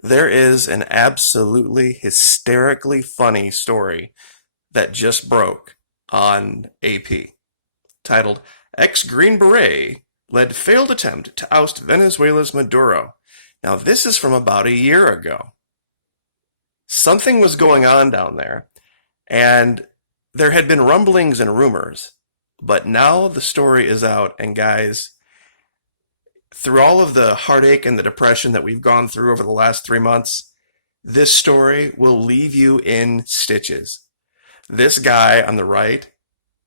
There is an absolutely hysterically funny story that just broke on AP titled Ex-Green Beret Led Failed Attempt to Oust Venezuela's Maduro. Now, this is from about a year ago. Something was going on down there, and there had been rumblings and rumors, but now the story is out, and guys, through all of the heartache and the depression that we've gone through over the last 3 months, this story will leave you in stitches. This guy on the right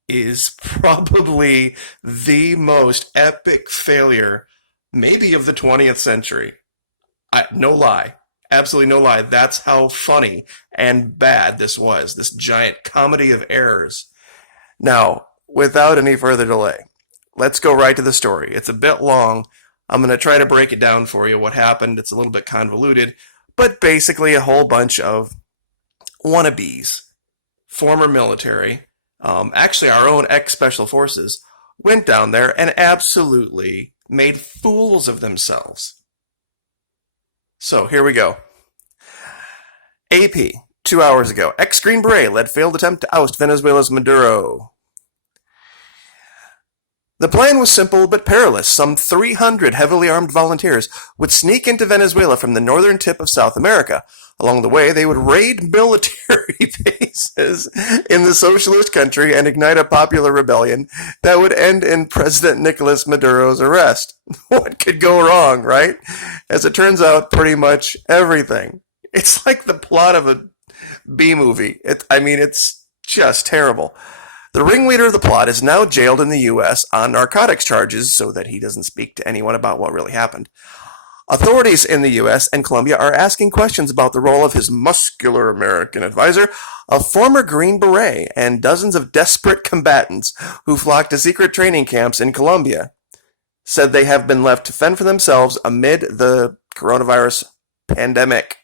is probably the most epic failure, maybe of the 20th century. No lie. Absolutely no lie. That's how funny and bad this was, this giant comedy of errors. Now, without any further delay, let's go right to the story. It's a bit long. I'm going to try to break it down for you, what happened. It's a little bit convoluted, but basically a whole bunch of wannabes, former military, actually our own ex-special forces, went down there and absolutely made fools of themselves. So here we go. AP, 2 hours ago. Ex-Green Beret led failed attempt to oust Venezuela's Maduro. The plan was simple but perilous. Some 300 heavily armed volunteers would sneak into Venezuela from the northern tip of South America. Along the way, they would raid military bases in the socialist country and ignite a popular rebellion that would end in President Nicolas Maduro's arrest. What could go wrong, right? As it turns out, pretty much everything. It's like the plot of a B-movie. It's just terrible. The ringleader of the plot is now jailed in the U.S. on narcotics charges so that he doesn't speak to anyone about what really happened. Authorities in the U.S. and Colombia are asking questions about the role of his muscular American advisor, a former Green Beret, and dozens of desperate combatants who flocked to secret training camps in Colombia said they have been left to fend for themselves amid the coronavirus pandemic.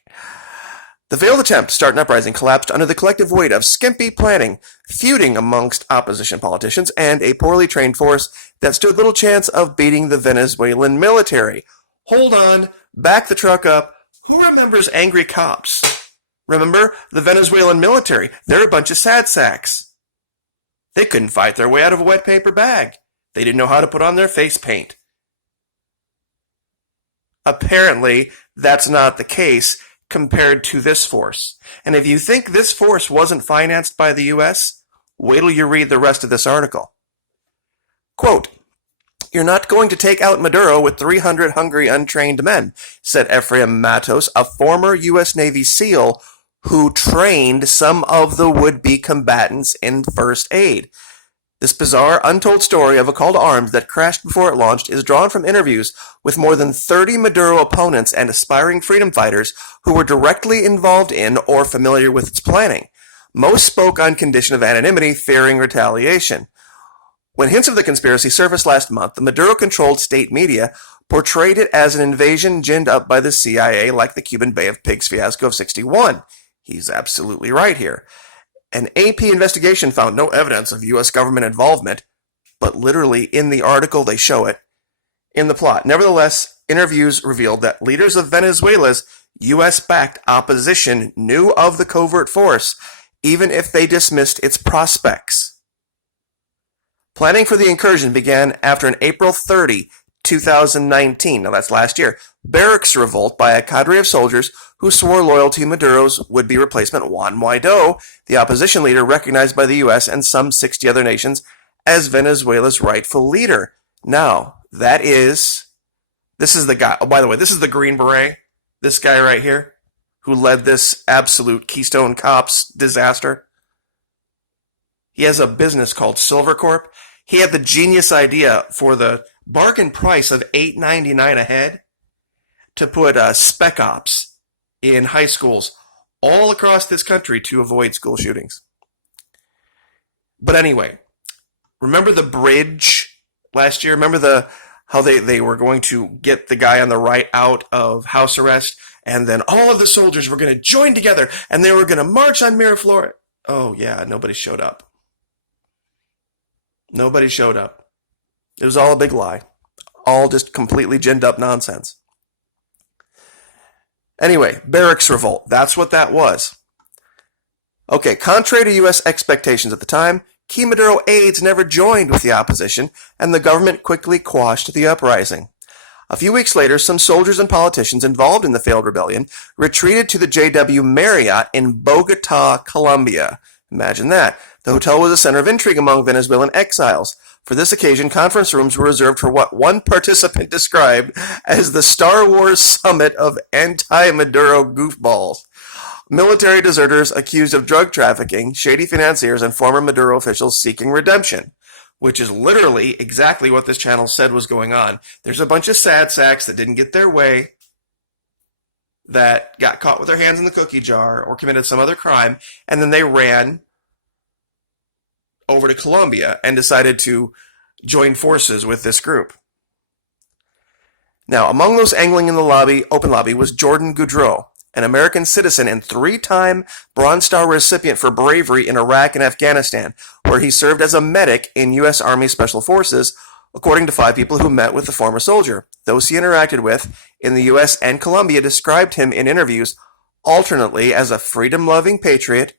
The failed attempt to start an uprising collapsed under the collective weight of skimpy planning, feuding amongst opposition politicians, and a poorly trained force that stood little chance of beating the Venezuelan military. Hold on, back the truck up. Who remembers angry cops? Remember, the Venezuelan military, they're a bunch of sad sacks. They couldn't fight their way out of a wet paper bag. They didn't know how to put on their face paint. Apparently, that's not the case compared to this force. And if you think this force wasn't financed by the U.S., wait till you read the rest of this article. Quote, "You're not going to take out Maduro with 300 hungry, untrained men," said Ephraim Matos, a former U.S. Navy SEAL who trained some of the would-be combatants in first aid. This bizarre, untold story of a call to arms that crashed before it launched is drawn from interviews with more than 30 Maduro opponents and aspiring freedom fighters who were directly involved in or familiar with its planning. Most spoke on condition of anonymity, fearing retaliation. When hints of the conspiracy surfaced last month, the Maduro-controlled state media portrayed it as an invasion ginned up by the CIA like the Cuban Bay of Pigs fiasco of '61. He's absolutely right here. An AP investigation found no evidence of U.S. government involvement, but literally in the article they show it, in the plot. Nevertheless, interviews revealed that leaders of Venezuela's U.S.-backed opposition knew of the covert force, even if they dismissed its prospects. Planning for the incursion began after an April 30, 2019, now that's last year, barracks revolt by a cadre of soldiers who swore loyalty to Maduro's would-be replacement Juan Guaido, the opposition leader recognized by the U.S. and some 60 other nations as Venezuela's rightful leader. Now, this is the guy, oh, by the way, this is the Green Beret, this guy right here, who led this absolute Keystone Cops disaster. He has a business called Silver Corp. He had the genius idea for the bargain price of $8.99 a head to put Spec Ops in high schools all across this country to avoid school shootings. But anyway, remember the bridge last year? Remember how they were going to get the guy on the right out of house arrest, and then all of the soldiers were going to join together, and they were going to march on Miraflores. Oh yeah, nobody showed up. Nobody showed up. It was all a big lie. All just completely ginned up nonsense. Anyway, barracks revolt. That's what that was. Okay, contrary to U.S. expectations at the time, key Maduro aides never joined with the opposition, and the government quickly quashed the uprising. A few weeks later, some soldiers and politicians involved in the failed rebellion retreated to the JW Marriott in Bogota, Colombia. Imagine that. The hotel was a center of intrigue among Venezuelan exiles. For this occasion, conference rooms were reserved for what one participant described as the Star Wars summit of anti-Maduro goofballs. Military deserters accused of drug trafficking, shady financiers, and former Maduro officials seeking redemption, which is literally exactly what this channel said was going on. There's a bunch of sad sacks that didn't get their way, that got caught with their hands in the cookie jar or committed some other crime, and then they ran over to Colombia and decided to join forces with this group. Now, among those angling in the open lobby was Jordan Goudreau, an American citizen and 3-time Bronze Star recipient for bravery in Iraq and Afghanistan, where he served as a medic in U.S. Army Special Forces, according to 5 people who met with the former soldier. Those he interacted with in the U.S. and Colombia described him in interviews alternately as a freedom-loving patriot,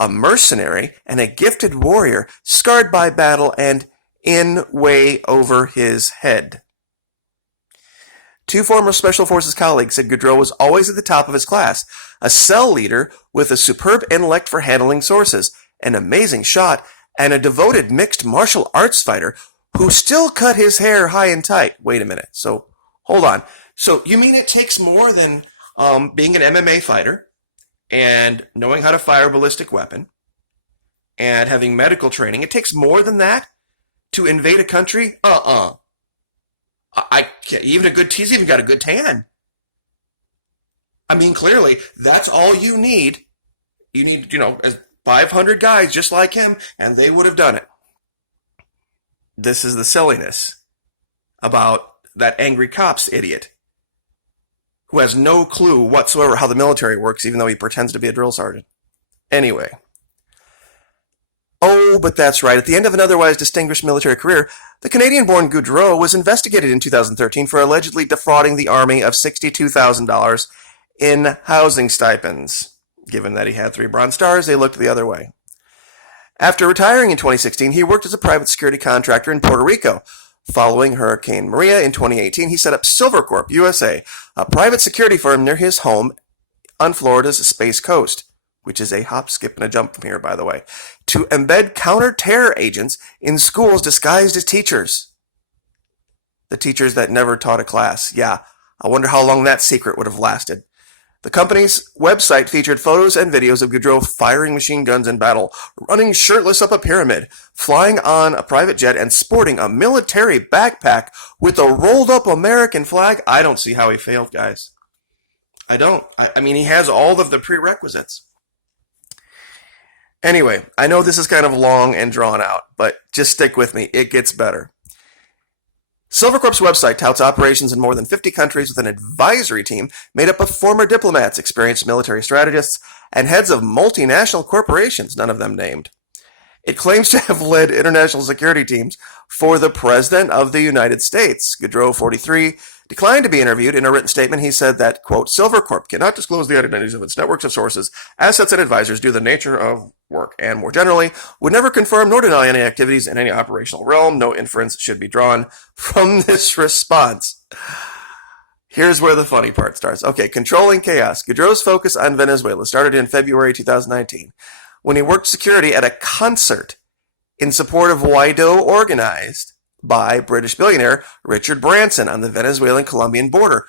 a mercenary, and a gifted warrior scarred by battle and in way over his head. 2 former Special Forces colleagues said Goudreau was always at the top of his class, a cell leader with a superb intellect for handling sources, an amazing shot, and a devoted mixed martial arts fighter who still cut his hair high and tight. Wait a minute. So, hold on. So, you mean it takes more than being an MMA fighter and knowing how to fire a ballistic weapon and having medical training? It takes more than that to invade a country? He's even got a good tan. I mean, clearly, that's all you need. You need, 500 guys just like him, and they would have done it. This is the silliness about that angry cops idiot who has no clue whatsoever how the military works, even though he pretends to be a drill sergeant. Anyway. Oh, but that's right. At the end of an otherwise distinguished military career, the Canadian-born Goudreau was investigated in 2013 for allegedly defrauding the Army of $62,000 in housing stipends. Given that he had 3 Bronze Stars, they looked the other way. After retiring in 2016, he worked as a private security contractor in Puerto Rico. Following Hurricane Maria in 2018, he set up Silvercorp USA, a private security firm near his home on Florida's Space Coast, which is a hop, skip, and a jump from here, by the way, to embed counter-terror agents in schools disguised as teachers. The teachers that never taught a class. Yeah, I wonder how long that secret would have lasted. The company's website featured photos and videos of Goudreau firing machine guns in battle, running shirtless up a pyramid, flying on a private jet, and sporting a military backpack with a rolled-up American flag. I don't see how he failed, guys. I don't. I mean, he has all of the prerequisites. Anyway, I know this is kind of long and drawn out, but just stick with me. It gets better. Silvercorp's website touts operations in more than 50 countries with an advisory team made up of former diplomats, experienced military strategists, and heads of multinational corporations, none of them named. It claims to have led international security teams for the President of the United States. Goudreau, 43, declined to be interviewed. In a written statement, he said that, quote, Silvercorp cannot disclose the identities of its networks of sources, assets, and advisors due to the nature of work, and more generally, would never confirm nor deny any activities in any operational realm. No inference should be drawn from this response. Here's where the funny part starts. Okay, controlling chaos. Goudreau's focus on Venezuela started in February 2019, when he worked security at a concert in support of Guaido organized by British billionaire Richard Branson on the Venezuelan-Colombian border.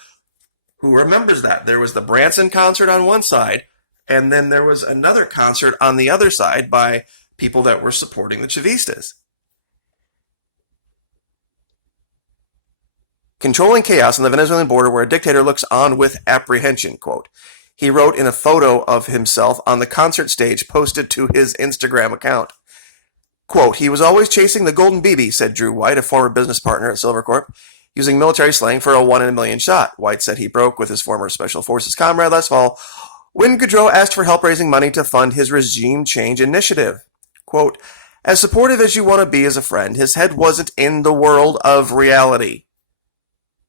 Who remembers that? There was the Branson concert on one side, and then there was another concert on the other side by people that were supporting the Chavistas. Controlling chaos on the Venezuelan border where a dictator looks on with apprehension, quote. He wrote in a photo of himself on the concert stage posted to his Instagram account. Quote, he was always chasing the golden BB, said Drew White, a former business partner at Silvercorp, using military slang for a 1 in a million shot. White said he broke with his former Special Forces comrade last fall when Goudreau asked for help raising money to fund his regime change initiative. Quote, as supportive as you want to be as a friend, his head wasn't in the world of reality,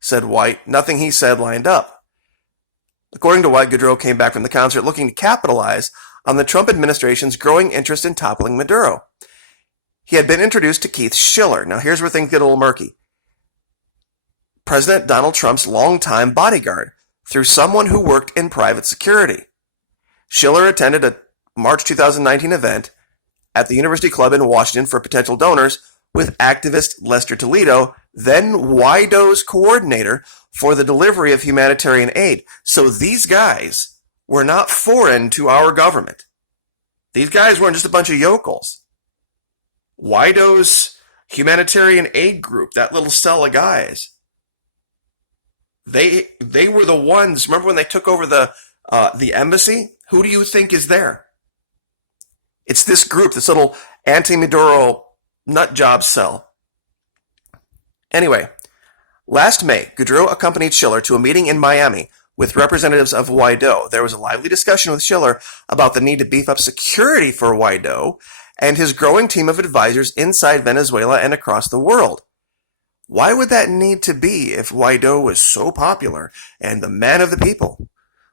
said White. Nothing he said lined up. According to White, Goudreau came back from the concert looking to capitalize on the Trump administration's growing interest in toppling Maduro. He had been introduced to Keith Schiller. Now here's where things get a little murky. President Donald Trump's longtime bodyguard through someone who worked in private security. Schiller attended a March 2019 event at the University Club in Washington for potential donors with activist Lester Toledo, then Guaido's coordinator for the delivery of humanitarian aid. So these guys were not foreign to our government. These guys weren't just a bunch of yokels. Guaido's humanitarian aid group, that little cell of guys, they were the ones. Remember when they took over the embassy? Who do you think is there? It's this group, this little anti-Maduro nut job cell. Anyway, last May, Goudreau accompanied Schiller to a meeting in Miami with representatives of Guaido. There was a lively discussion with Schiller about the need to beef up security for Guaido and his growing team of advisors inside Venezuela and across the world. Why would that need to be if Guaido was so popular and the man of the people?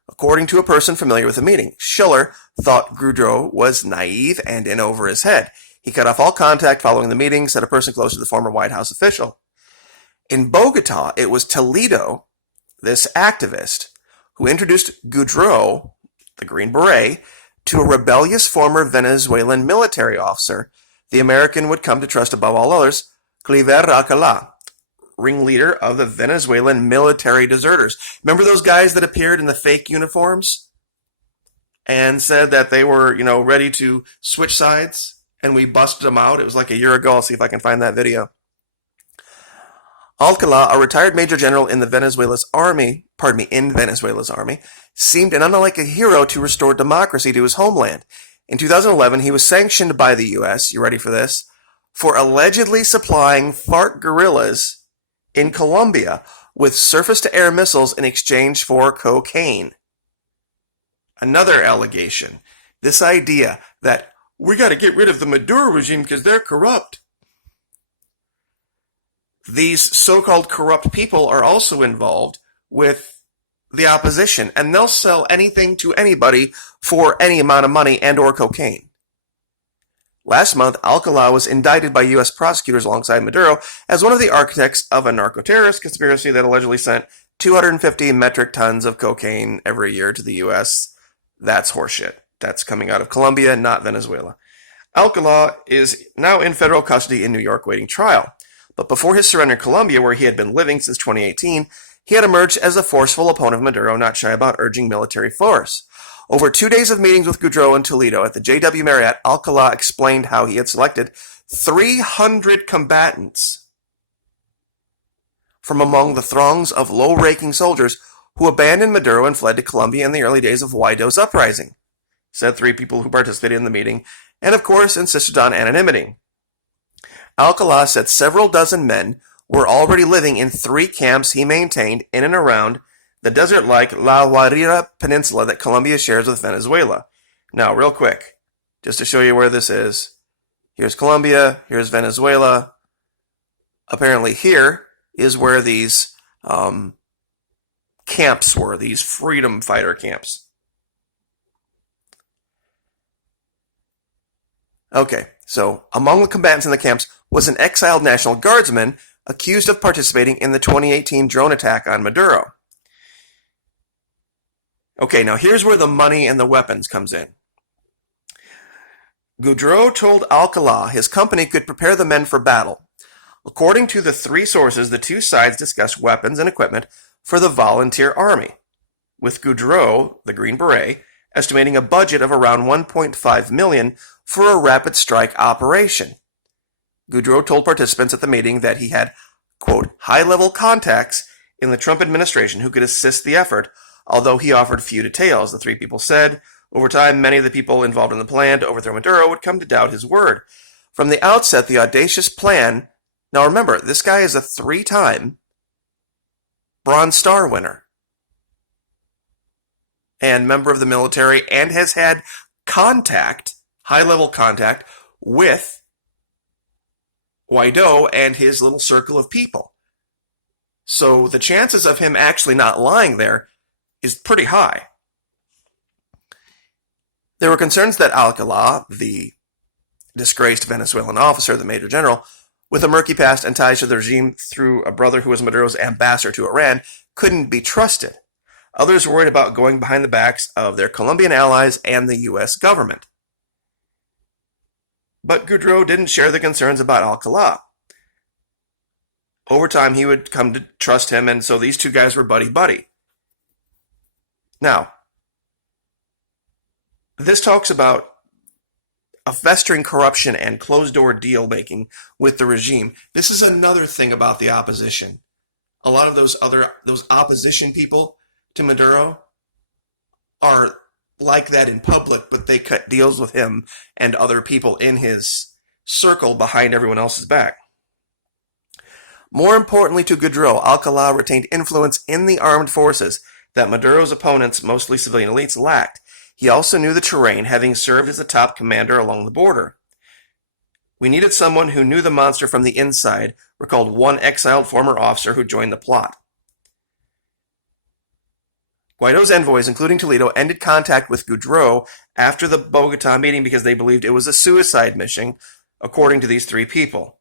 According to a person familiar with the meeting, Schiller thought Goudreau was naive and in over his head. He cut off all contact following the meeting, said a person close to the former White House official. In Bogota, it was Toledo, this activist, who introduced Goudreau, the Green Beret, to a rebellious former Venezuelan military officer the American would come to trust above all others, Cliver Alcalá, ringleader of the Venezuelan military deserters. Remember those guys that appeared in the fake uniforms and said that they were, ready to switch sides? And we busted them out. It was like a year ago. I'll see if I can find that video. Alcalá, a retired major general in Venezuela's army, seemed an unlike a hero to restore democracy to his homeland. In 2011, he was sanctioned by the U.S., you ready for this, for allegedly supplying FARC guerrillas in Colombia with surface-to-air missiles in exchange for cocaine. Another allegation, this idea that we got to get rid of the Maduro regime because they're corrupt. These so-called corrupt people are also involved with the opposition, and they'll sell anything to anybody for any amount of money and or cocaine. Last month, Alcalá was indicted by U.S. prosecutors alongside Maduro as one of the architects of a narco-terrorist conspiracy that allegedly sent 250 metric tons of cocaine every year to the U.S. That's horseshit. That's coming out of Colombia, not Venezuela. Alcalá is now in federal custody in New York waiting trial. But before his surrender in Colombia, where he had been living since 2018, he had emerged as a forceful opponent of Maduro, not shy about urging military force. Over 2 days of meetings with Goudreau and Toledo at the JW Marriott, Alcalá explained how he had selected 300 combatants from among the throngs of low-ranking soldiers who abandoned Maduro and fled to Colombia in the early days of Guaido's uprising, said 3 people who participated in the meeting, and of course insisted on anonymity. Alcalá said several dozen men were already living in 3 camps he maintained in and around the desert-like La Guaira Peninsula that Colombia shares with Venezuela. Now, real quick, just to show you where this is. Here's Colombia, here's Venezuela. Apparently here is where these camps were, these freedom fighter camps. Okay, so among the combatants in the camps was an exiled National Guardsman accused of participating in the 2018 drone attack on Maduro. Okay, now here's where the money and the weapons comes in. Goudreau told Alcalá his company could prepare the men for battle. According to the 3 sources, the 2 sides discussed weapons and equipment for the volunteer army, with Goudreau, the Green Beret, estimating a budget of around $1.5 million for a rapid strike operation. Goudreau told participants at the meeting that he had, quote, high-level contacts in the Trump administration who could assist the effort, although he offered few details, the 3 people said. Over time, many of the people involved in the plan to overthrow Maduro would come to doubt his word. From the outset, the audacious plan... Now remember, this guy is a 3-time Bronze Star winner and member of the military and has had contact, high-level contact, with Guaido and his little circle of people. So the chances of him actually not lying there is pretty high. There were concerns that Alcalá, the disgraced Venezuelan officer, the Major General, with a murky past and ties to the regime through a brother who was Maduro's ambassador to Iran, couldn't be trusted. Others worried about going behind the backs of their Colombian allies and the U.S. government. But Goudreau didn't share the concerns about Alcalá. Over time, he would come to trust him, and so these two guys were buddy-buddy. Now, this talks about a festering corruption and closed-door deal-making with the regime. This is another thing about the opposition. A lot of those opposition people to Maduro are like that in public, but they cut deals with him and other people in his circle behind everyone else's back. More importantly to Goudreau, Alcalá retained influence in the armed forces that Maduro's opponents, mostly civilian elites, lacked. He also knew the terrain, having served as a top commander along the border. We needed someone who knew the monster from the inside, recalled one exiled former officer who joined the plot. Guaido's envoys, including Toledo, ended contact with Goudreau after the Bogota meeting because they believed it was a suicide mission, according to these three people.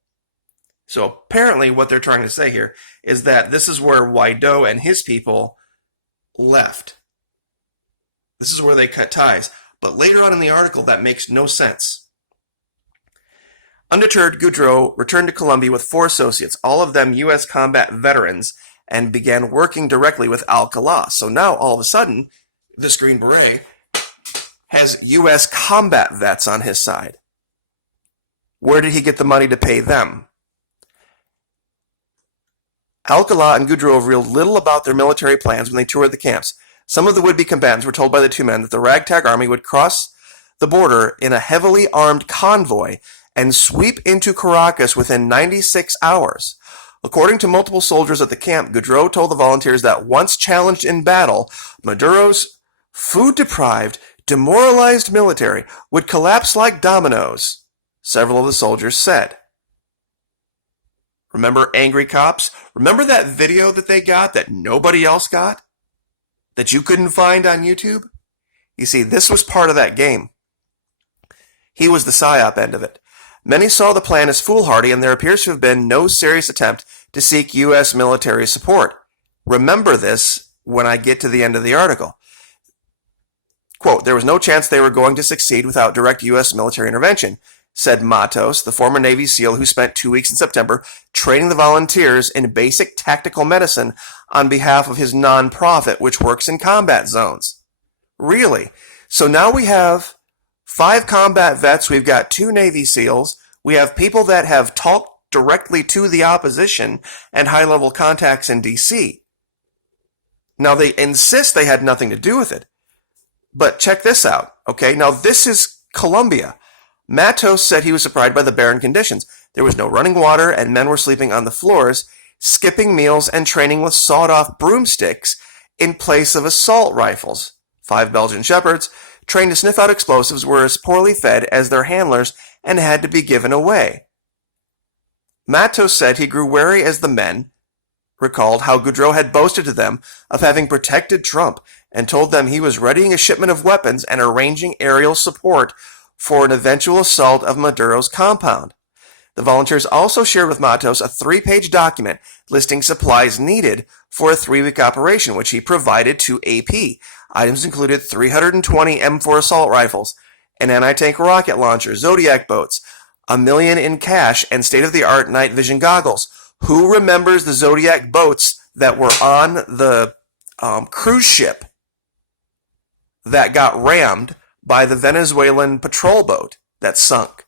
So apparently what they're trying to say here is that this is where Guaido and his people left. This is where they cut ties. But later on in the article, that makes no sense. Undeterred, Goudreau returned to Colombia with 4 associates, all of them U.S. combat veterans, and began working directly with Alcalá. So now, all of a sudden, this Green Beret has U.S. combat vets on his side. Where did he get the money to pay them? Alcalá and Goudreau revealed little about their military plans when they toured the camps. Some of the would-be combatants were told by the two men that the ragtag army would cross the border in a heavily armed convoy and sweep into Caracas within 96 hours. According to multiple soldiers at the camp, Goudreau told the volunteers that once challenged in battle, Maduro's food-deprived, demoralized military would collapse like dominoes, several of the soldiers said. Remember Angry Cops? Remember that video that they got that nobody else got? That you couldn't find on YouTube? You see, this was part of that game. He was the PSYOP end of it. Many saw the plan as foolhardy, and there appears to have been no serious attempt to seek U.S. military support. Remember this when I get to the end of the article. Quote, there was no chance they were going to succeed without direct U.S. military intervention, said Matos, the former Navy SEAL who spent 2 weeks in September training the volunteers in basic tactical medicine on behalf of his nonprofit, which works in combat zones. Really? So now we have 5 combat vets, we've got 2 Navy SEALs, we have people that have talked directly to the opposition and high-level contacts in D.C. Now they insist they had nothing to do with it. But check this out, okay? Now this is Colombia. Matos said he was surprised by the barren conditions. There was no running water, and men were sleeping on the floors, skipping meals and training with sawed-off broomsticks in place of assault rifles. 5 Belgian shepherds, trained to sniff out explosives, were as poorly fed as their handlers and had to be given away. Matos said he grew wary as the men recalled how Goudreau had boasted to them of having protected Trump and told them he was readying a shipment of weapons and arranging aerial support for an eventual assault of Maduro's compound. The volunteers also shared with Matos a 3-page document listing supplies needed for a 3-week operation, which he provided to AP. Items included 320 M4 assault rifles, an anti-tank rocket launcher, Zodiac boats, $1 million in cash, and state-of-the-art night vision goggles. Who remembers the Zodiac boats that were on the cruise ship that got rammed by the Venezuelan patrol boat that sunk?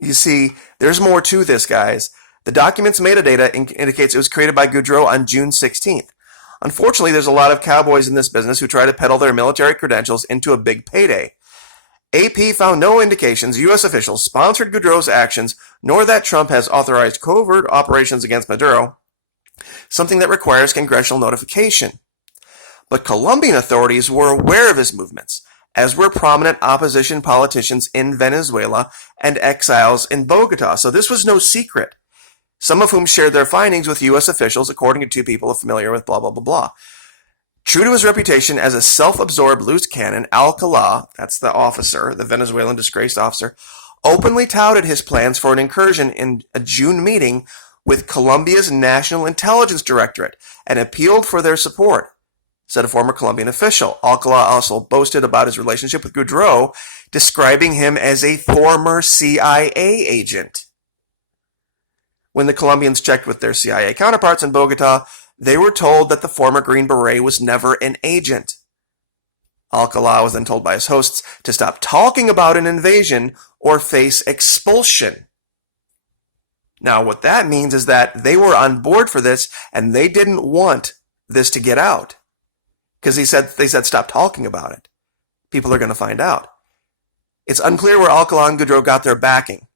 You see, there's more to this, guys. The document's metadata indicates it was created by Goudreau on June 16th. Unfortunately, there's a lot of cowboys in this business who try to peddle their military credentials into a big payday. AP found no indications U.S. officials sponsored Goudreau's actions, nor that Trump has authorized covert operations against Maduro, something that requires congressional notification. But Colombian authorities were aware of his movements, as were prominent opposition politicians in Venezuela and exiles in Bogota. So this was no secret. some of whom shared their findings with U.S. officials, according to two people familiar with blah, blah, blah, blah. True to his reputation as a self-absorbed loose cannon, Alcalá, that's the officer, the Venezuelan disgraced officer, openly touted his plans for an incursion in a June meeting with Colombia's National Intelligence Directorate and appealed for their support, said a former Colombian official. Alcalá also boasted about his relationship with Goudreau, describing him as a former CIA agent. When the Colombians checked with their CIA counterparts in Bogota, they were told that the former Green Beret was never an agent. Alcalá was then told by his hosts to stop talking about an invasion or face expulsion. Now, what that means is that they were on board for this and they didn't want this to get out. Because they said stop talking about it. People are going to find out. It's unclear where Alcalá and Goudreau got their backing.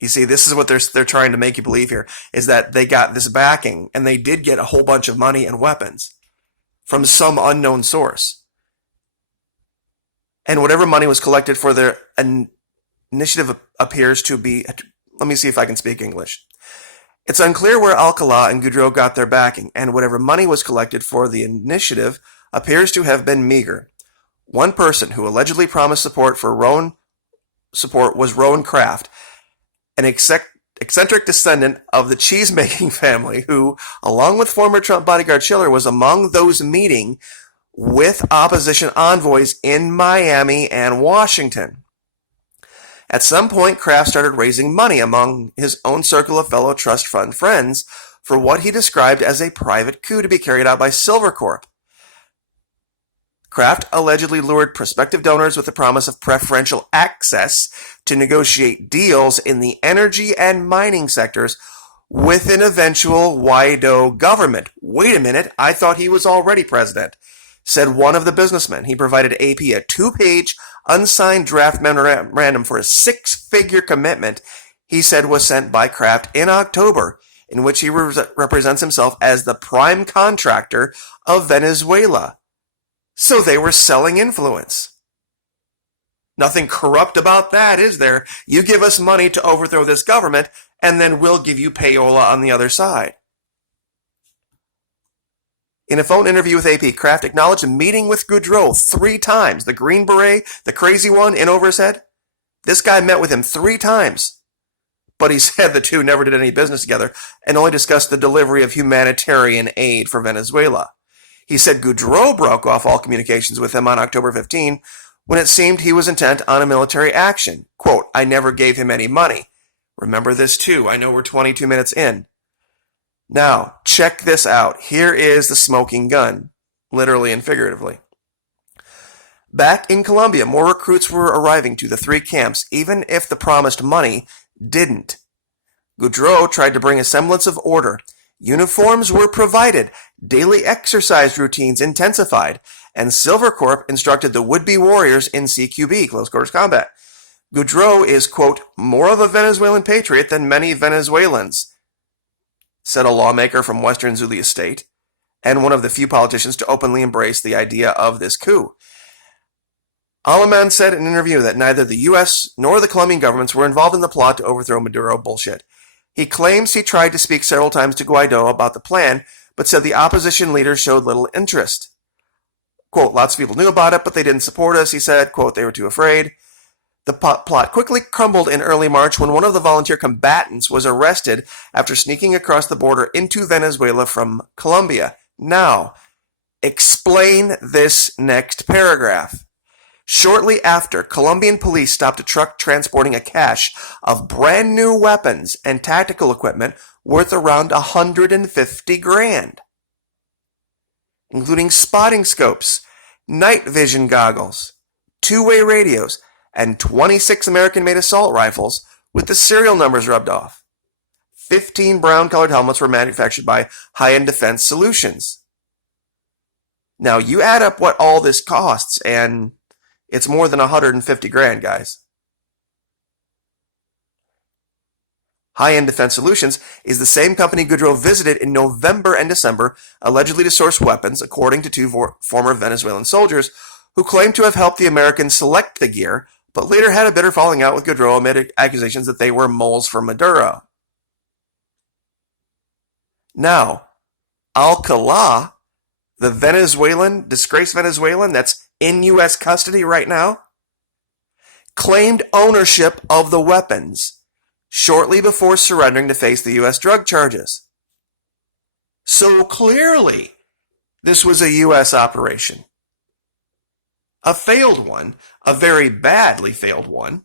You see, this is what they're trying to make you believe here, is that they got this backing, and they did get a whole bunch of money and weapons from some unknown source. And whatever money was collected for their initiative appears to be... Let me see if I can speak English. It's unclear where Alcalá and Goudreau got their backing, and whatever money was collected for the initiative appears to have been meager. One person who allegedly promised support was Rowan Kraft, an eccentric descendant of the cheese-making family who, along with former Trump bodyguard Schiller, was among those meeting with opposition envoys in Miami and Washington. At some point, Kraft started raising money among his own circle of fellow trust fund friends for what he described as a private coup to be carried out by Silvercorp. Kraft allegedly lured prospective donors with the promise of preferential access to negotiate deals in the energy and mining sectors with an eventual Guaido government. Wait a minute, I thought he was already president, said one of the businessmen. He provided AP a 2-page unsigned draft memorandum for a 6-figure commitment he said was sent by Kraft in October, in which he represents himself as the prime contractor of Venezuela. So they were selling influence. Nothing corrupt about that, is there? You give us money to overthrow this government, and then we'll give you payola on the other side. In a phone interview with AP, Kraft acknowledged a meeting with Goudreau 3 times. The Green Beret, the crazy one, in over his head. This guy met with him 3 times. But he said the two never did any business together and only discussed the delivery of humanitarian aid for Venezuela. He said Goudreau broke off all communications with him on October 15 when it seemed he was intent on a military action. Quote, I never gave him any money. Remember this too. I know we're 22 minutes in. Now, check this out. Here is the smoking gun, literally and figuratively. Back in Colombia, more recruits were arriving to the 3 camps, even if the promised money didn't. Goudreau tried to bring a semblance of order. Uniforms were provided, daily exercise routines intensified, and Silvercorp instructed the would-be warriors in CQB, close quarters combat. Goudreau is, quote, more of a Venezuelan patriot than many Venezuelans, said a lawmaker from western Zulia state, and one of the few politicians to openly embrace the idea of this coup. Aleman said in an interview that neither the U.S. nor the Colombian governments were involved in the plot to overthrow Maduro. Bullshit. He claims he tried to speak several times to Guaido about the plan, but said the opposition leader showed little interest. Quote, lots of people knew about it, but they didn't support us, he said. Quote, they were too afraid. The plot quickly crumbled in early March when one of the volunteer combatants was arrested after sneaking across the border into Venezuela from Colombia. Now, explain this next paragraph. Shortly after, Colombian police stopped a truck transporting a cache of brand new weapons and tactical equipment worth around $150,000, including spotting scopes, night vision goggles, 2-way radios, and 26 American-made assault rifles with the serial numbers rubbed off. 15 brown-colored helmets were manufactured by High-End Defense Solutions. Now, you add up what all this costs, and it's more than $150,000, guys. High-End Defense Solutions is the same company Goudreau visited in November and December, allegedly to source weapons, according to 2 former Venezuelan soldiers who claimed to have helped the Americans select the gear, but later had a bitter falling out with Goudreau amid accusations that they were moles for Maduro. Now, Alcala, the disgraced Venezuelan that's in U.S. custody right now, claimed ownership of the weapons shortly before surrendering to face the U.S. drug charges. So clearly, this was a U.S. operation. A failed one, a very badly failed one.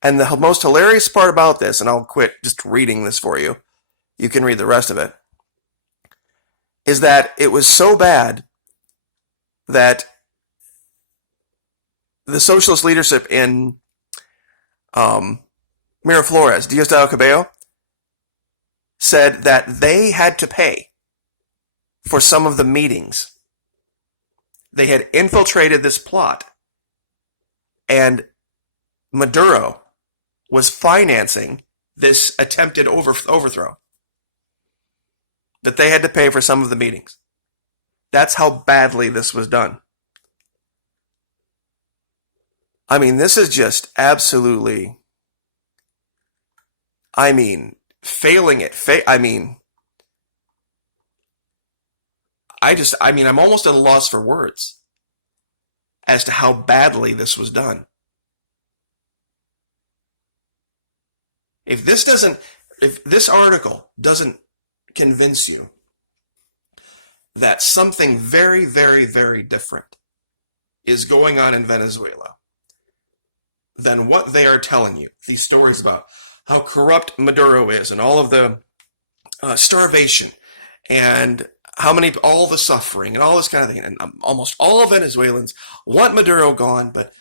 And the most hilarious part about this, and I'll quit just reading this for you, you can read the rest of it, is that it was so bad that the socialist leadership in Miraflores, Diosdado Cabello, said that they had to pay for some of the meetings. They had infiltrated this plot, and Maduro was financing this attempted overthrow. That they had to pay for some of the meetings. That's how badly this was done. I mean, this is just absolutely, failing it. I'm almost at a loss for words as to how badly this was done. If this article doesn't convince you that something very, very, very different is going on in Venezuela than what they are telling you, these stories about how corrupt Maduro is and all of the starvation and all the suffering and all this kind of thing. And almost all Venezuelans want Maduro gone, but,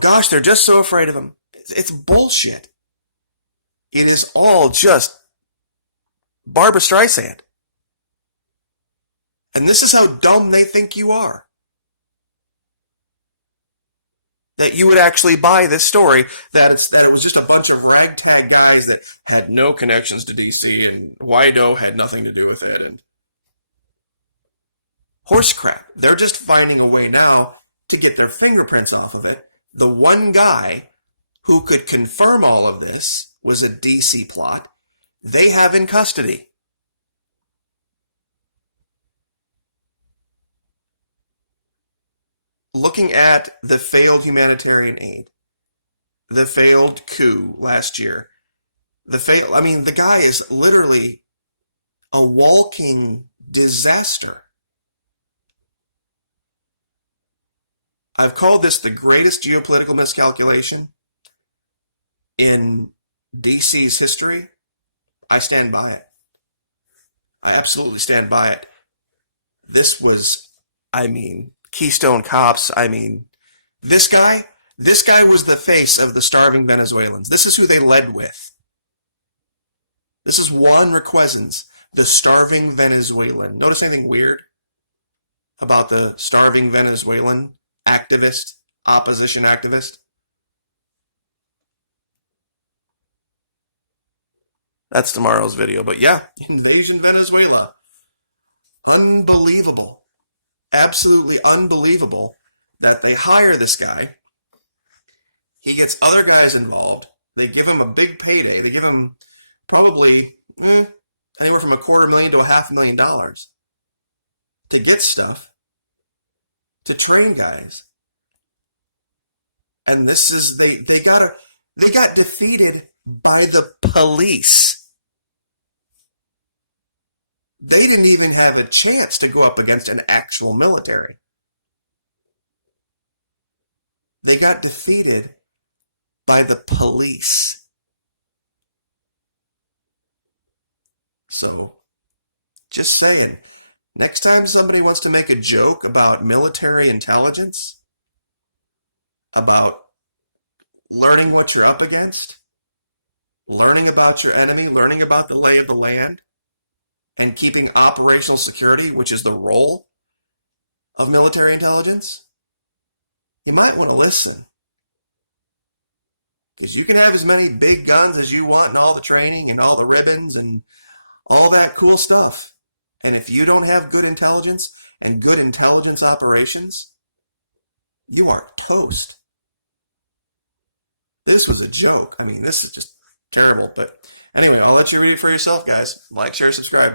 gosh, they're just so afraid of him. It's bullshit. It is all just Barbra Streisand. And this is how dumb they think you are. That you would actually buy this story, that it was just a bunch of ragtag guys that had no connections to DC, and Guaido had nothing to do with it. And horse crap. They're just finding a way now to get their fingerprints off of it. The one guy who could confirm all of this was a DC plot. They have in custody. Looking at the failed humanitarian aid, the failed coup last year, the guy is literally a walking disaster. I've called this the greatest geopolitical miscalculation in DC's history. I stand by it. I absolutely stand by it. This was, Keystone Cops. This guy was the face of the starving Venezuelans. This is who they led with. This is Juan Requesens, the starving Venezuelan. Notice anything weird about the starving Venezuelan activist, opposition activist? That's tomorrow's video. But yeah, Invasion Venezuela. Unbelievable. Absolutely unbelievable that they hire this guy. He gets other guys involved. They give him a big payday. They give him probably anywhere from $250,000 to $500,000 to get stuff, to train guys. And this is, they got defeated by the police. They didn't even have a chance to go up against an actual military. They got defeated by the police. So, just saying, next time somebody wants to make a joke about military intelligence, about learning what you're up against, learning about your enemy, learning about the lay of the land, and keeping operational security, which is the role of military intelligence, you might want to listen. Because you can have as many big guns as you want and all the training and all the ribbons and all that cool stuff. And if you don't have good intelligence and good intelligence operations, you are toast. This was a joke. This is just Terrible. But anyway, I'll let you read it for yourself, guys. Like, share, subscribe.